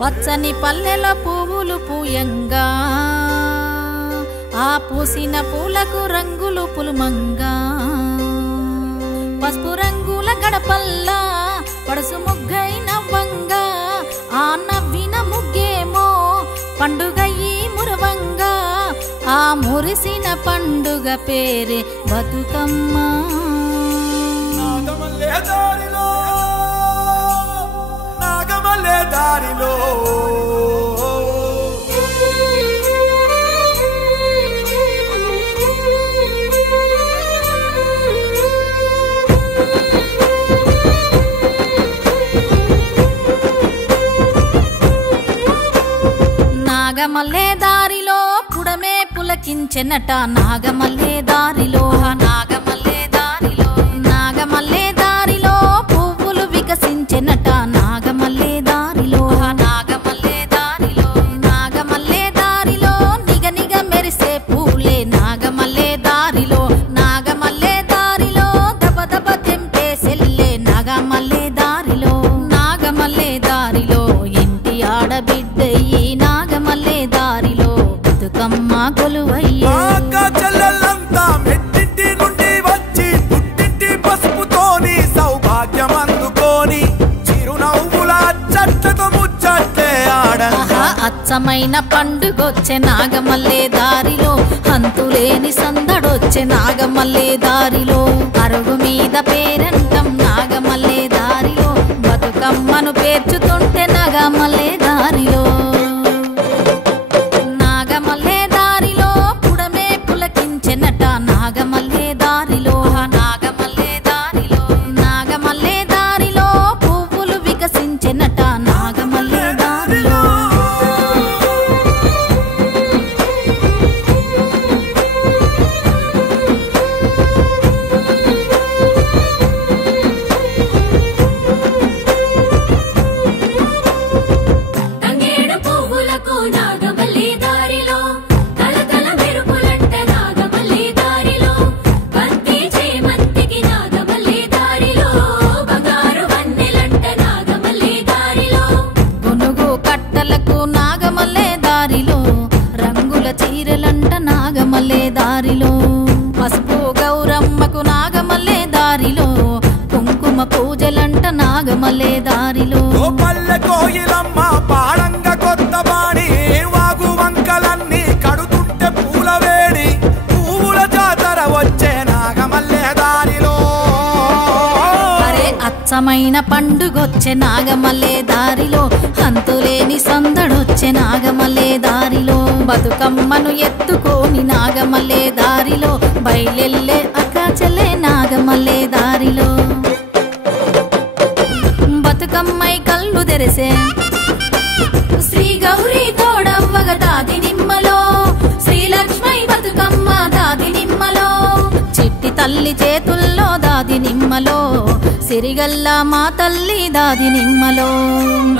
పచ్చని పల్లెలో పువ్వులు పూయంగా ఆ పూసిన పూలకు రంగులు పులుమంగా పసుపు రంగుల గడపల్లా పడుసు ముగ్గై నవ్వంగా ఆ నవ్విన ముగ్గేమో పండుగయి మురవంగా ఆ మురిసిన పండుగ పేరే బతుకమ్మ. దారిలో నాగమల్లే దారిలో పుడమే పులకించెనట నాగమల్లే దారిలో నాగమల్లే దారిలో నాగమల్లే దారిలో పువ్వులు వికసించెనట నాగమల్లే దారిలో నాగమల్లే దారిలో నాగమల్లే దారిలో నిగనిగ మెరిసే పూలే నాగమల్లే దారిలో నాగమల్లే దారిలో దబ దబ తెంపే సెల్లే నాగమల్లే దారిలో నాగమల్లే దారిలో ఇంటి ఆడబిడ్డయి నాగమల్లే దారిలో బతుకమ్మ కొలువయ్యే. చెల్లెళ్ళంతా మెట్టింటి నుండి వచ్చి పుట్టింటి పసుపుతోని సౌభాగ్యం అందుకోని చిరునవ్వుల చెట్లతో ముచ్చట్లే ఆడంగా అచ్చమైన పండుగొచ్చే నాగమల్లే దారిలో అంతులేని సందడొచ్చే నాగమల్లే దారిలో అరుగు మీద పేరంటం నాగమల్లే దారిలో బతుకమ్మను పేర్చుతుంటే నాగమల్లే దారిలో నాగమల్లే దారిలో పుడమే పులకించెనట నాగమల్లే దారిలో నాగమల్లే దారిలో నాగమల్లే దారిలో పువ్వులు వికసించెనట నాగమల్లే దారిలో నాగమల్లే దారిలో పసుపు గౌరమ్మకు నాగమల్లే దారిలో కుంకుమ పూజలంట నాగమల్లే దారిలో పల్లె కోయిలమ్మ పాడంగా కొత్త బాణి వాగు వంకలన్నీ కడుతుంటే పూల వేడి పువ్వుల జాతర వచ్చే నాగమల్లే దారిలో అరే అచ్చమైన పండుగొచ్చే నాగమల్లే దారిలో అంతులేని సందడొచ్చే నాగమల్లే దారిలో బతుకమ్మను ఎత్తుకోని నాగమల్లే దారిలో బయలెల్లే అక్కాచెల్లే నాగమల్లే దారిలో బతుకమ్మై కళ్ళు తెరిసే శ్రీ గౌరీ తోడవ్వగ దాది నిమ్మలో శ్రీలక్ష్మై బతుకమ్మ దాది నిమ్మలో చిట్టి తల్లి చేతుల్లో దాది నిమ్మలో సిరిగల్ల మా తల్లి దాది నిమ్మలో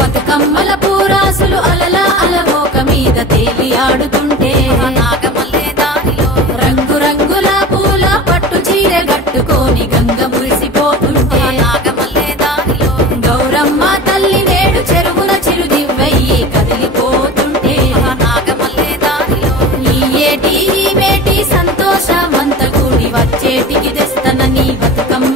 బతుకమ్మల పూరాసులు అలలా అలవోక మీద తేలి ఆడుతుంటే నాగమల్లే దారిలో రంగు రంగుల పూల పట్టు చీర కట్టుకొని గంగ మురిసిపోతుంటే నాగమల్లే దారిలో గౌరమ్మ తల్లి నేడు చెరువుల చిరుదివ్వయ్యి కదిలిపోతుంటే నాగమల్లే దారిలో ఈ ఏటి ఈ మేటి సంతోషమంత కూడి వచ్చేటికి తెస్తన నీ బతుకమ్మ